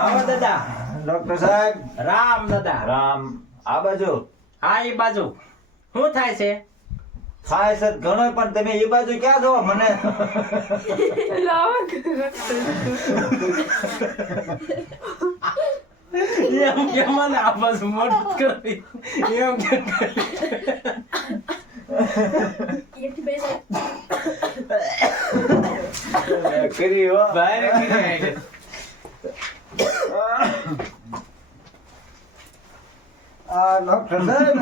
આવો દાદા. ડોક્ટર સાહેબ. રામ દાદા. રામ. આ બાજુ. હા એ બાજુ શું થાય છે? થાય છે ઘણો, પણ તમે એ બાજુ ક્યાં જો મને? એમ કે મને આ બાજુ મોટું કરવી એમ કે કરી હો બહાર કરી. આ ડોક્ટર સાહેબ.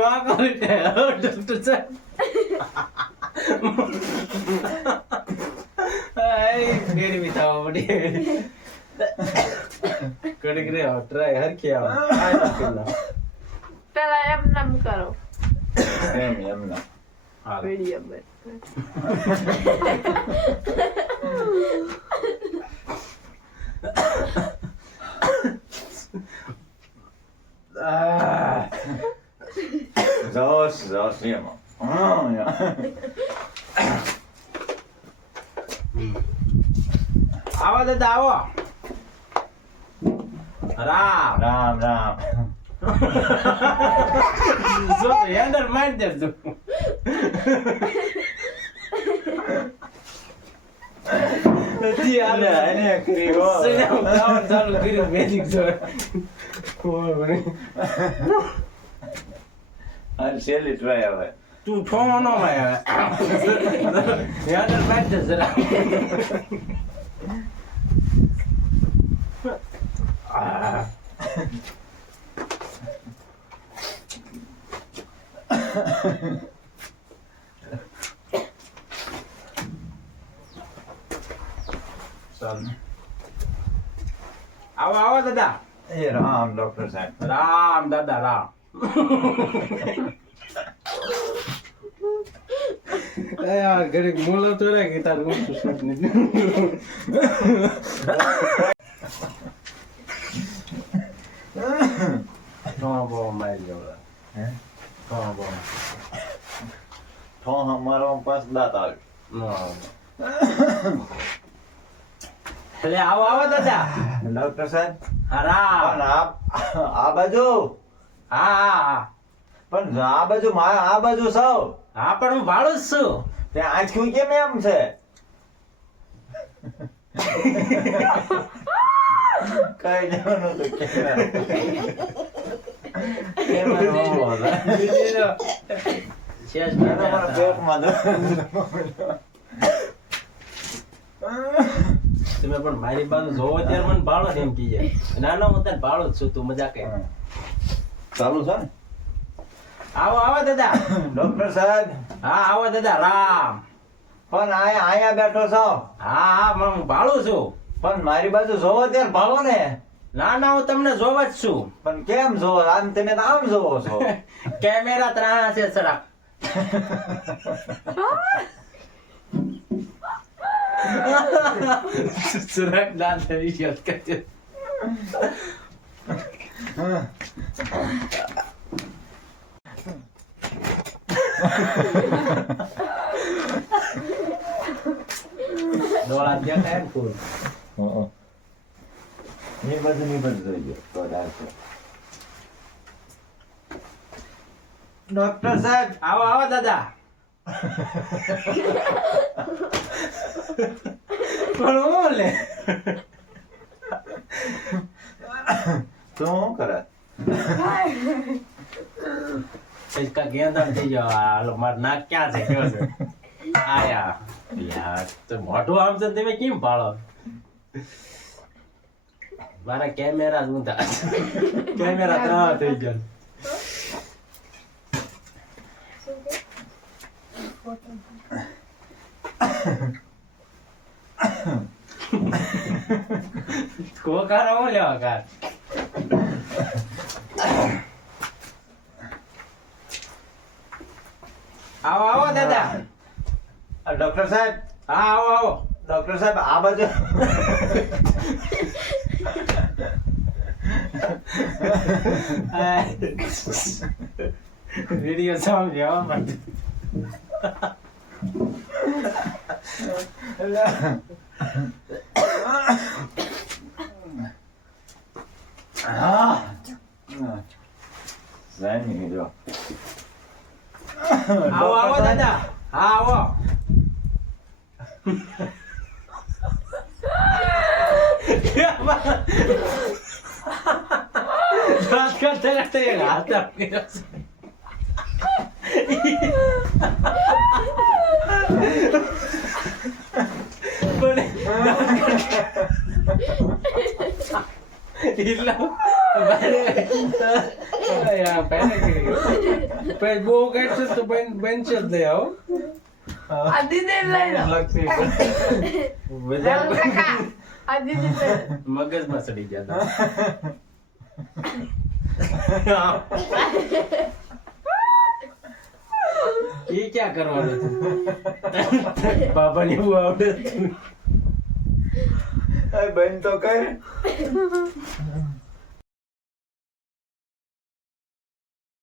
વાહ કરી ડોક્ટર સાહેબ. ગરમી થવા પડી. કડીક રે ટ્રાય હરખી આવો. પેલા એમ નામ કરો એમ ના વિડીયો પર જોશ એમાં. આવો દાદા આવો. રામ રામ રામ. જો હેન્ડલ મારી દેજો. એને કરી હો. ચાલુ કર્યું મેજિક જોડે. હાલ છેલ્લી ટ્રાય આવે. તું ઠોમો નો માય હેન્ડલ મારી દે જરા. આવો આવો દાદા. એ રામ ડોક્ટર સાહેબ. રામ દાદા રામ. યાર ઘડીક મૂલો તો રે કે તાર ઊંચું શૂટ નહીં. બહુ મારી ગયો. હે બહુ ઠો અમારો પાસ દાંત આવે. એટલે આવો આવો દાદા. ડોક્ટર સાહેબ. હા રામ. પણ આ બાજુ. હા હા હા પણ આ બાજુ આ બાજુ સૌ. હા પણ હું ભાડું જ છું. ત્યાં આંખું કેમ એમ છે? કઈ જવાનું તો શેષ પેટમાં તમે પણ મારી બાજુ જોવો ત્યારે મને ભાડો એમ કીજે. નાનો હું તને ભાડો જ છું, તું મજા કર. ચાલુ છે ને? આવો આવો દાદા. ડોક્ટર સાહેબ. હા આવો દાદા રામ. પણ અહીંયા બેઠો છો. હા હા હું ભાડું છું. પણ મારી બાજુ જોવો ત્યારે ભાવો ને. ના ના હું તમને જોવા જ છું. પણ કેમ જોવો? આમ તમે તો આમ જોવો છો. કેમેરા ત્રાણા છે સડા. સુરત ના થઈ યાદ કરજે. ડોળા દેખાય ને ફૂલ. ની બાજુ જોઈ ગયો તો ડાર્ક. ડોક્ટર સાહેબ. આવો આવો દાદા. પણ હું લે તો શું કરે? इसका गेंदा થઈ ગયો. હાલો માર નાક ક્યાં છે કયો છે? આયા યાર તો મોઢું આમ છે તમે કેમ પાળો? મારા કેમેરા જ ઊંધા. કેમેરા ત્રણ થઈ ગયા. કોકારો હું લેવા કાર. આવો આવો દાદા. ડોક્ટર સાહેબ. હા આવો આવો. ડોક્ટર સાહેબ આ બાજુ. વિડીયો સમજાવવા માટે જામી જો આવો આવો દાદા હા આવો દાંત કાઢતા કાઢતા એક હાથ આપ્યો છે. પણ દાંત કાઢતા એટલો બહુ કાઢશે તો બેન્ચ જ લઈ આવો આ દીદી લઈ લો લગતી રાહુલ કાકા આ દીદી લઈ લો. મગજમાં ચડી ગયા એ ક્યાં કરવાનું હતું બાબાને એવું આવડે હતું. બેન તો કર